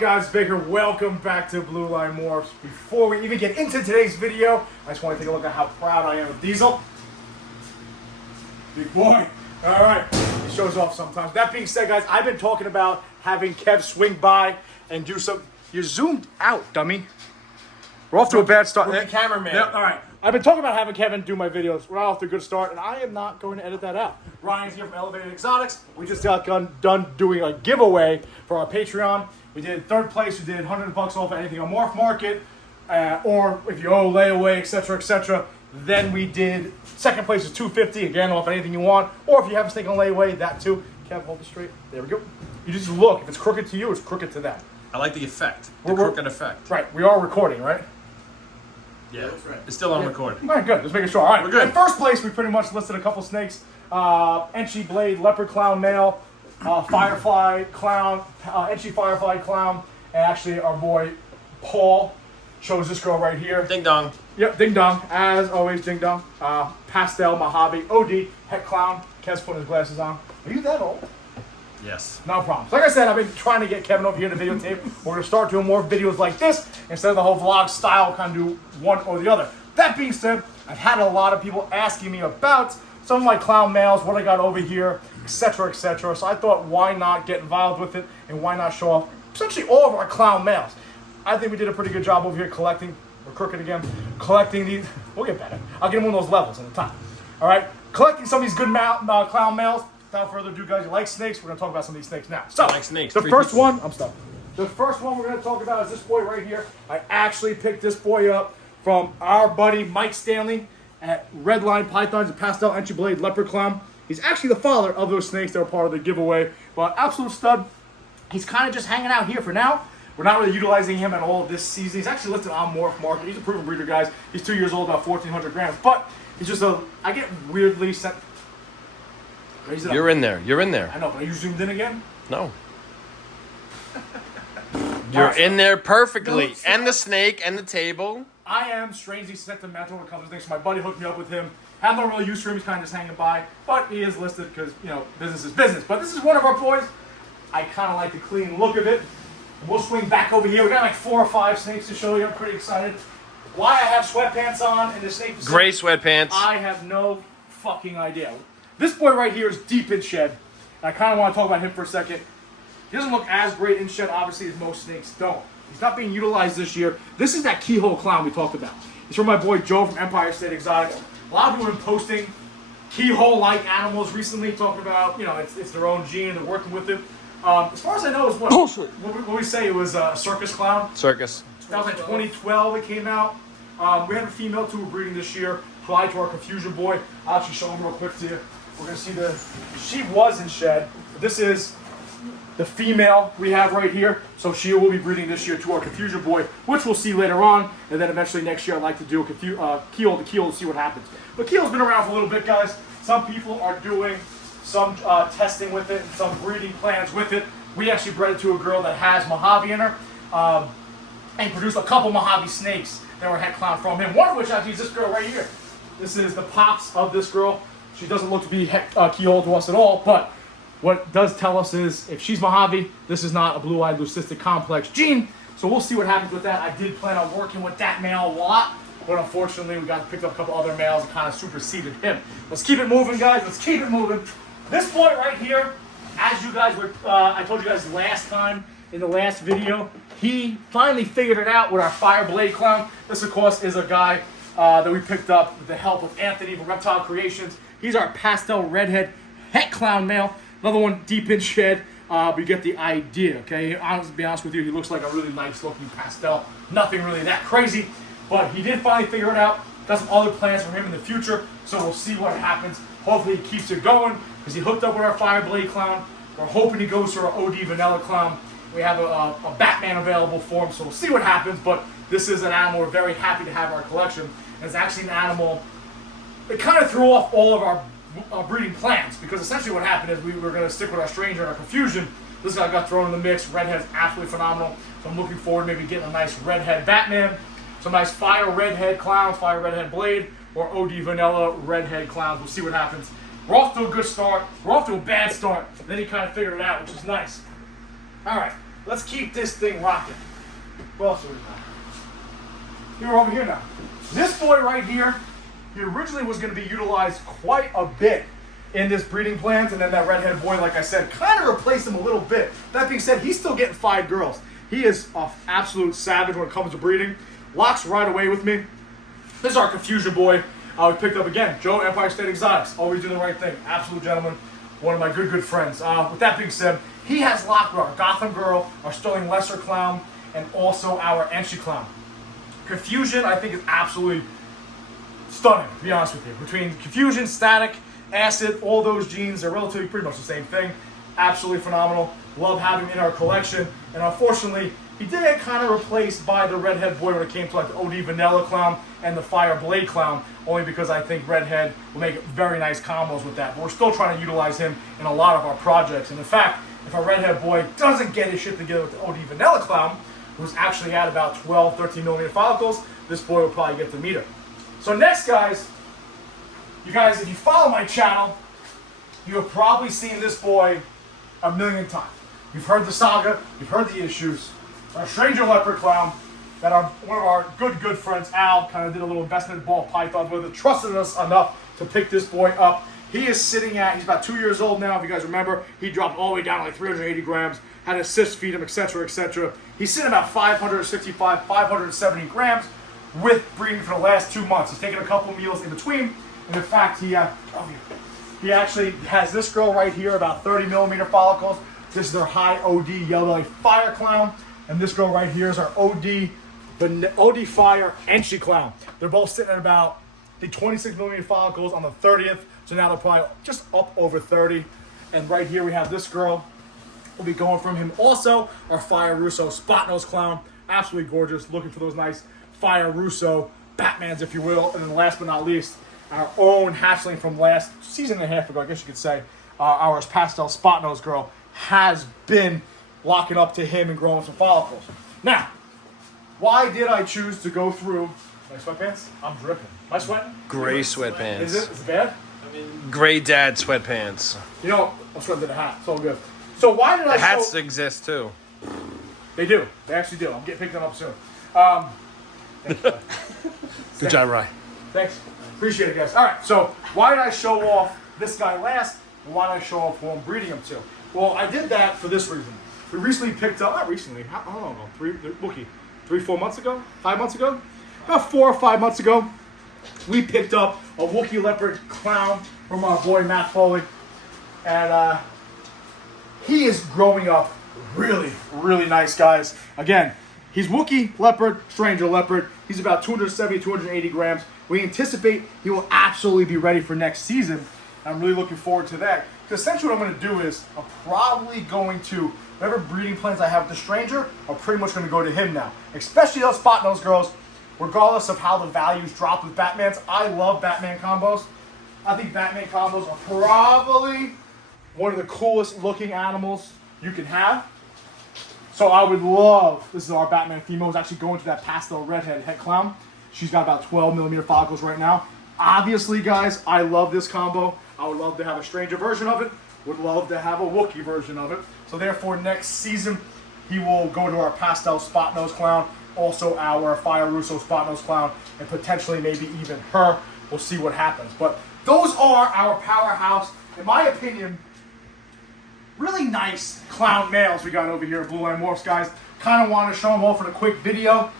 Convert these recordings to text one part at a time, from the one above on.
guys? Baker, welcome back to Blue Line Morphs. Before we even get into today's video, I just want to take a look at how proud I am of Diesel. Big boy. All right, he shows off sometimes. That being said, guys, I've been talking about having Kev swing by and do some. You're zoomed out, dummy. We're off to a bad start. We're the cameraman. Yeah, all right. I've been talking about having Kevin do my videos. We're off to a good start, and I am not going to edit that out. Ryan's here from Elevated Exotics. We just got done doing a giveaway for our Patreon. We did third place. We did $100 off anything on Morph Market, or if you owe layaway, etc., etc. Then we did second place is $250 again off anything you want, or if you have a snake on layaway, that too. Kev, hold it straight. There we go. You just look. If it's crooked to you, it's crooked to them. I like the effect. The crooked effect. Right. We are recording, right? Yeah, that's right. It's still on recording. All right, good. Just making sure. All right, we're good. In first place, we pretty much listed a couple snakes. Enchi Blade, Leopard Clown Male, Firefly Clown, Enchi Firefly Clown, and actually our boy Paul chose this girl right here. Ding dong. Yep, ding dong. As always, ding dong. Pastel Mojave, OD, Het Clown. Kev's putting his glasses on. Are you that old? Yes. No problem. So like I said, I've been trying to get Kevin over here to videotape. We're going to start doing more videos like this instead of the whole vlog style, kind of do one or the other. That being said, I've had a lot of people asking me about some of my clown males, what I got over here, etc., etc. So I thought, why not get involved with it and why not show off essentially all of our clown males. I think we did a pretty good job over here collecting. We're crooked again. Collecting these. We'll get better. I'll get one of those levels in the top. All right. Collecting some of these good clown males. Without further ado, guys, you like snakes? We're going to talk about some of these snakes now. So, I like snakes. The first one, I'm stuck. The first one we're going to talk about is this boy right here. I actually picked this boy up from our buddy Mike Stanley at Redline Pythons and Pastel Enchi Blade Leopard Clown. He's actually the father of those snakes that were part of the giveaway. But absolute stud. He's kind of just hanging out here for now. We're not really utilizing him at all this season. He's actually listed on Morph Market. He's a proven breeder, guys. He's 2 years old, about 1,400 grams. But he's just I get weirdly sent. You're in there. You're in there. I know, but are you zoomed in again? No. You're in there perfectly. And the snake and the table. I am strangely sentimental when it comes to things. So my buddy hooked me up with him. Have no real use for him. He's kind of just hanging by. But he is listed because, you know, business is business. But this is one of our boys. I kind of like the clean look of it. We'll swing back over here. We got like 4 or 5 snakes to show you. I'm pretty excited. Why I have sweatpants on in the snake facility, Gray sweatpants. I have no fucking idea. This boy right here is deep in shed. I kind of want to talk about him for a second. He doesn't look as great in shed, obviously, as most snakes don't. He's not being utilized this year. This is that keyhole clown we talked about. It's from my boy Joe from Empire State Exotics. A lot of people have been posting keyhole-like animals recently, talking about, you know, it's their own gene and they're working with it. As far as I know, it's what we say it was a circus clown. Circus. That was like 2012 it came out. We have a female too we're breeding this year. Applied to our Confusion boy. I'll actually show him real quick to you. We're going to see she was in shed. This is the female we have right here. So she will be breeding this year to our Confusion boy, which we'll see later on. And then eventually next year I'd like to do a keel to keel to see what happens. But keel's been around for a little bit, guys. Some people are doing some testing with it and some breeding plans with it. We actually bred it to a girl that has Mojave in her and produced a couple Mojave snakes that were Het Clown from him. One of which actually is this girl right here. This is the pops of this girl. She doesn't look to be keyhole to us at all, but what it does tell us is if she's Mojave, this is not a blue-eyed leucistic complex gene. So we'll see what happens with that. I did plan on working with that male a lot, but unfortunately we picked up a couple other males and kind of superseded him. Let's keep it moving, guys. Let's keep it moving. This boy right here, as you guys were, I told you guys last time in the last video, he finally figured it out with our Fire Blade Clown. This, of course, is a guy that we picked up with the help of Anthony from Reptile Creations. He's our pastel redhead Het Clown male. Another one deep in shed. But you get the idea, okay? Honestly, to be honest with you, he looks like a really nice looking pastel. Nothing really that crazy. But he did finally figure it out. Got some other plans for him in the future. So we'll see what happens. Hopefully he keeps it going because he hooked up with our Fire Blade Clown. We're hoping he goes to our OD Vanilla Clown. We have a Batman available for him, so we'll see what happens. But this is an animal we're very happy to have in our collection. And it's actually an animal that kind of threw off all of our breeding plans because essentially what happened is we were going to stick with our Stranger and our Confusion. This guy got thrown in the mix. Redhead's absolutely phenomenal. So I'm looking forward to maybe getting a nice redhead Batman, some nice Fire Redhead Clowns, Fire Redhead Blade, or OD Vanilla Redhead Clowns. We'll see what happens. We're off to a good start. We're off to a bad start. Then he kind of figured it out, which is nice. All right. let's keep this thing rocking. What else do we got? We're over here now. This boy right here, he originally was going to be utilized quite a bit in this breeding plans, and then that redhead boy, like I said, kind of replaced him a little bit. That being said, he's still getting 5 girls. He is an absolute savage when it comes to breeding. Locks right away with me. This is our Confusion boy. We picked up again, Joe, Empire State Exotics. Always doing the right thing. Absolute gentleman. One of my good friends. With that being said, he has locked our Gotham Girl, our Sterling Lesser Clown, and also our Enchi Clown. Confusion, I think, is absolutely stunning, to be honest with you. Between Confusion, Static, Acid, all those genes, they're relatively pretty much the same thing. Absolutely phenomenal. Love having him in our collection. And unfortunately, he did get kind of replaced by the Redhead boy when it came to like the OD Vanilla Clown and the Fire Blade Clown, only because I think Redhead will make very nice combos with that. But we're still trying to utilize him in a lot of our projects. And in fact, if our Redhead boy doesn't get his shit together with the OD Vanilla Clown, who's actually at about 12, 13 millimeter follicles, this boy will probably get the meter. So next, guys, you guys, if you follow my channel, you have probably seen this boy a million times. You've heard the saga, you've heard the issues. Our Stranger Leopard Clown that one of our good friends, Al, kind of did a little investment ball python with it, trusted us enough to pick this boy up. He is sitting at, he's about 2 years old now, if you guys remember. He dropped all the way down to like 380 grams, had to assist feed him, etc., etc. He's sitting about 565, 570 grams with breeding for the last 2 months. He's taken a couple meals in between, and in fact, he actually has this girl right here, about 30 millimeter follicles. This is their high OD Yellow Fire Clown, and this girl right here is our OD Fire Enchi Clown. They're both sitting at about the 26 millimeter follicles on the 30th, so now they're probably just up over 30. And right here we have this girl. We'll be going from him also, our Fire Russo Spot Nose Clown. Absolutely gorgeous, looking for those nice Fire Russo Batmans, if you will. And then last but not least, our own hatchling from last season and a half ago, I guess you could say, our Pastel Spot Nose girl has been locking up to him and growing some follicles. Now, why did I choose to go through my sweatpants? I'm dripping. Am I sweating? Gray sweatpants. Is it? Is it bad? Gray dad sweatpants. You know, I'm sweating to the hat. It's all good. So why did I The hats exist too. They do. They actually do. I'm getting picked them up soon. Good job, Ryan. Thanks. Appreciate it, guys. All right, so why did I show off this guy last, and why did I show off who I'm breeding him to? Well, I did that for this reason. We recently picked up, not recently, how long ago? 4 months ago? 5 months ago? About 4 or 5 months ago, we picked up a Wookiee Leopard Clown from our boy Matt Foley. And he is growing up really, really nice, guys. Again, he's Wookiee Leopard, Stranger Leopard. He's about 270, 280 grams. We anticipate he will absolutely be ready for next season. I'm really looking forward to that. Because essentially what I'm going to do is I'm probably going to, whatever breeding plans I have with the Stranger, I'm pretty much going to go to him now. Especially those Spot Nose girls, regardless of how the values drop with Batmans. I love Batman combos. I think Batman combos are probably one of the coolest looking animals you can have. So I would love, this is our Batman female, is actually going to that pastel redhead head clown. She's got about 12 millimeter follicles right now. Obviously, guys, I love this combo. I would love to have a Stranger version of it. Would love to have a Wookiee version of it. So therefore, next season, he will go to our pastel Spot Nose Clown, also our Fire Russo Spot Nose Clown, and potentially maybe even her. We'll see what happens. But those are our Powerhouse, in my opinion, really nice clown males we got over here at Blue Line Morphs, guys. Kind of want to show them all for the quick video.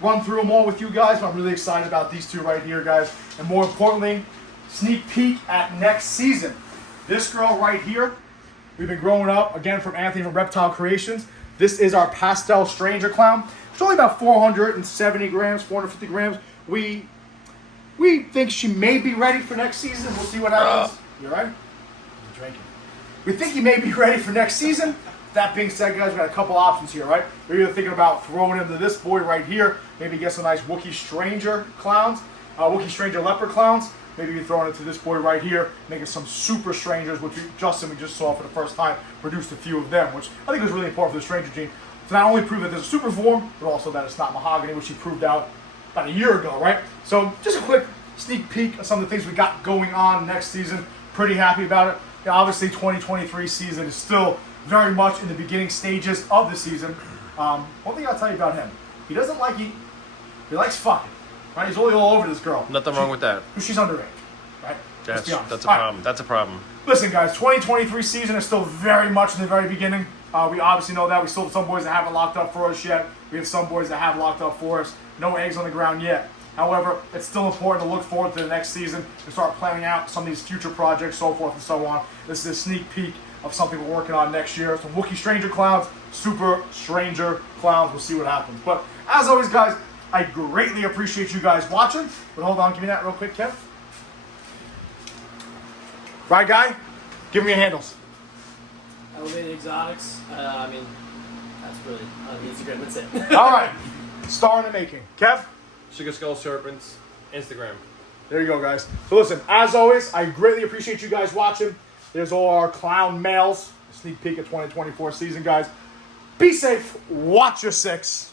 Run through them all with you guys, but I'm really excited about these two right here, guys. And more importantly, sneak peek at next season. This girl right here, we've been growing up, again, from Anthony from Reptile Creations. This is our Pastel Stranger Clown. It's only about 470 grams, 450 grams. We think she may be ready for next season. We'll see what happens. You all right? I'm drinking. We think he may be ready for next season. That being said, guys, we got a couple options here, right? We're either thinking about throwing into this boy right here, maybe get some nice Wookiee Stranger clowns, Wookiee Stranger Leopard clowns. Maybe you're throwing it to this boy right here, making some Super Strangers, which we just saw for the first time, produced a few of them, which I think was really important for the Stranger gene. To not only prove that there's a super form, but also that it's not mahogany, which he proved out about a year ago, right? So just a quick sneak peek of some of the things we got going on next season. Pretty happy about it. Now, obviously, 2023 season is still very much in the beginning stages of the season. One thing I'll tell you about him, he doesn't like eat. He likes fucking. Right? He's really all over this girl. Nothing wrong with that. She's underage. Right? Let's be honest. That's a problem. That's a problem. Listen, guys, 2023 season is still very much in the very beginning. We obviously know that. We still have some boys that haven't locked up for us yet. We have some boys that have locked up for us. No eggs on the ground yet. However, it's still important to look forward to the next season and start planning out some of these future projects, so forth and so on. This is a sneak peek of something we're working on next year. Some Wookiee Stranger Clowns, Super Stranger Clowns. We'll see what happens. But as always, guys, I greatly appreciate you guys watching. But hold on, give me that real quick, Kev. Right, guy? Give me your handles. Elevated Exotics. That's really on Instagram. That's it. All right. Star in the making. Kev? Sugar Skull Serpents, Instagram. There you go, guys. So listen, as always, I greatly appreciate you guys watching. There's all our clown males. A sneak peek at 2024 season, guys. Be safe. Watch your six.